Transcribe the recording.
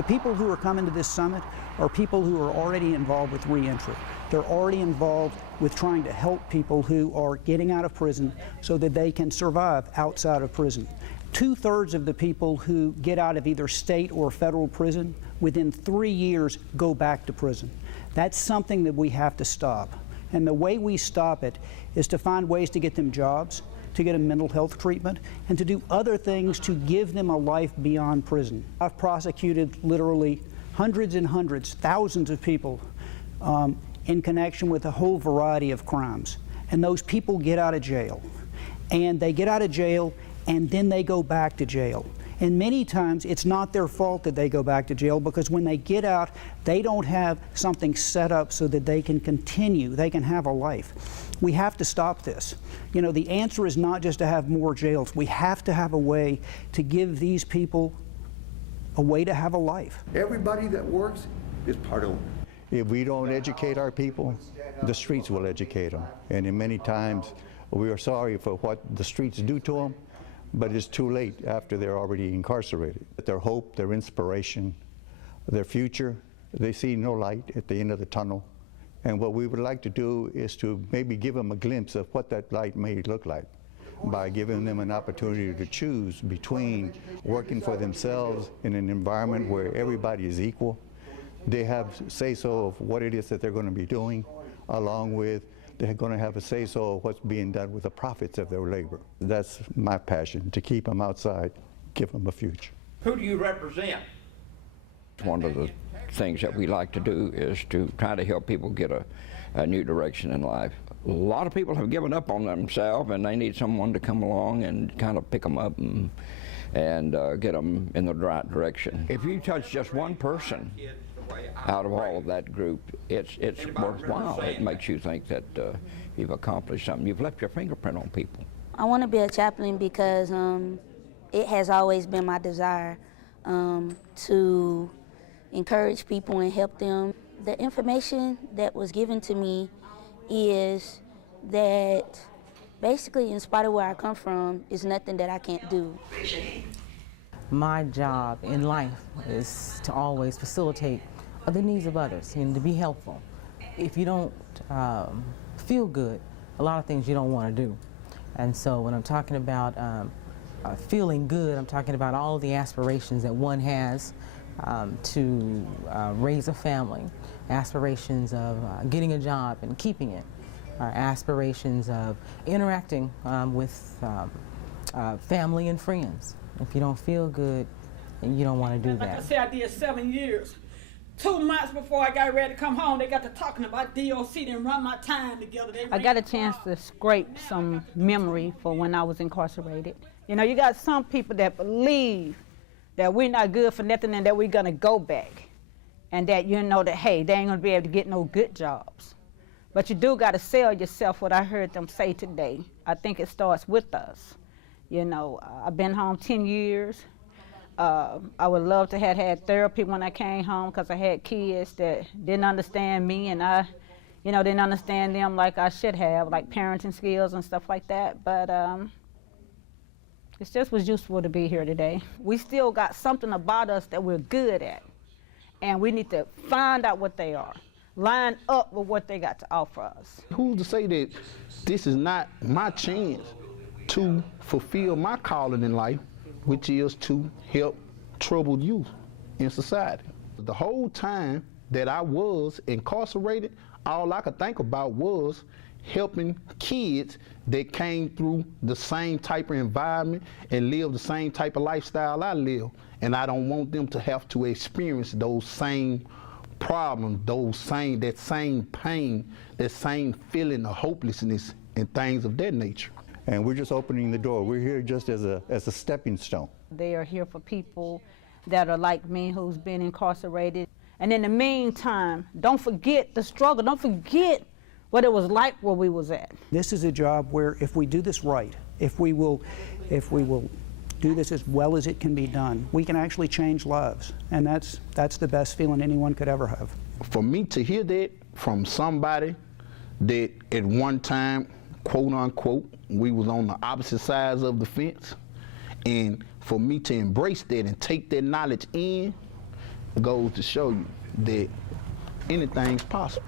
The people who are coming to this summit are people who are already involved with reentry. They're already involved with trying to help people who are getting out of prison so that they can survive outside of prison. 2/3 of the people who get out of either state or federal prison within 3 years go back to prison. That's something that we have to stop. And the way we stop it is to find ways to get them jobs, to get them mental health treatment, and to do other things to give them a life beyond prison. I've prosecuted literally hundreds and hundreds, thousands of people in connection with a whole variety of crimes. And those people get out of jail. And they get out of jail and then they go back to jail. And many times it's not their fault that they go back to jail, because when they get out, they don't have something set up so that they can continue, they can have a life. We have to stop this. You know, the answer is not just to have more jails. We have to have a way to give these people a way to have a life. Everybody that works is part of it. If we don't educate our people, the streets will educate them. And in many times, we are sorry for what the streets do to them, but it's too late after they're already incarcerated. Their hope, their inspiration, their future, they see no light at the end of the tunnel. And what we would like to do is to maybe give them a glimpse of what that light may look like by giving them an opportunity to choose between working for themselves in an environment where everybody is equal. They have say-so of what it is that they're going to be doing, along with they're going to have a say-so of what's being done with the profits of their labor. That's my passion, to keep them outside, give them a future. Who do you represent? One of the things that we like to do is to try to help people get a new direction in life. A lot of people have given up on themselves, and they need someone to come along and kind of pick them up and get them in the right direction. If you touch just one person out of all of that group, it's worthwhile. It makes you think that you've accomplished something. You've left your fingerprint on people. I want to be a chaplain because it has always been my desire to encourage people and help them. The information that was given to me is that basically, in spite of where I come from, is nothing that I can't do. My job in life is to always facilitate the needs of others and to be helpful. If you don't feel good, a lot of things you don't want to do. And so when I'm talking about feeling good, I'm talking about all of the aspirations that one has to raise a family, aspirations of getting a job and keeping it, aspirations of interacting with family and friends. If you don't feel good, then you don't want to do that. Like I said, I did 7 years. 2 months before I got ready to come home, they got to talking about DOC, didn't run my time together. I got a chance to scrape some memory for when I was incarcerated. You know, you got some people that believe that we're not good for nothing and that we're gonna go back. And that you know that, hey, they ain't gonna be able to get no good jobs. But you do gotta sell yourself, what I heard them say today. I think it starts with us. You know, I've been home 10 years. I would love to have had therapy when I came home, because I had kids that didn't understand me, and I, you know, didn't understand them like I should have, like parenting skills and stuff like that. But it just was useful to be here today. We still got something about us that we're good at, and we need to find out what they are, line up with what they got to offer us. Who's to say that this is not my chance to fulfill my calling in life, which is to help troubled youth in society? The whole time that I was incarcerated, all I could think about was helping kids that came through the same type of environment and lived the same type of lifestyle I live. And I don't want them to have to experience those same problems, that same pain, that same feeling of hopelessness and things of that nature. And we're just opening the door. We're here just as a stepping stone. They are here for people that are like me, who's been incarcerated. And in the meantime, don't forget the struggle. Don't forget what it was like where we was at. This is a job where if we do this right, if we will do this as well as it can be done, we can actually change lives. And that's the best feeling anyone could ever have. For me to hear that from somebody that at one time, quote unquote, we was on the opposite sides of the fence, and for me to embrace that and take that knowledge in goes to show you that anything's possible.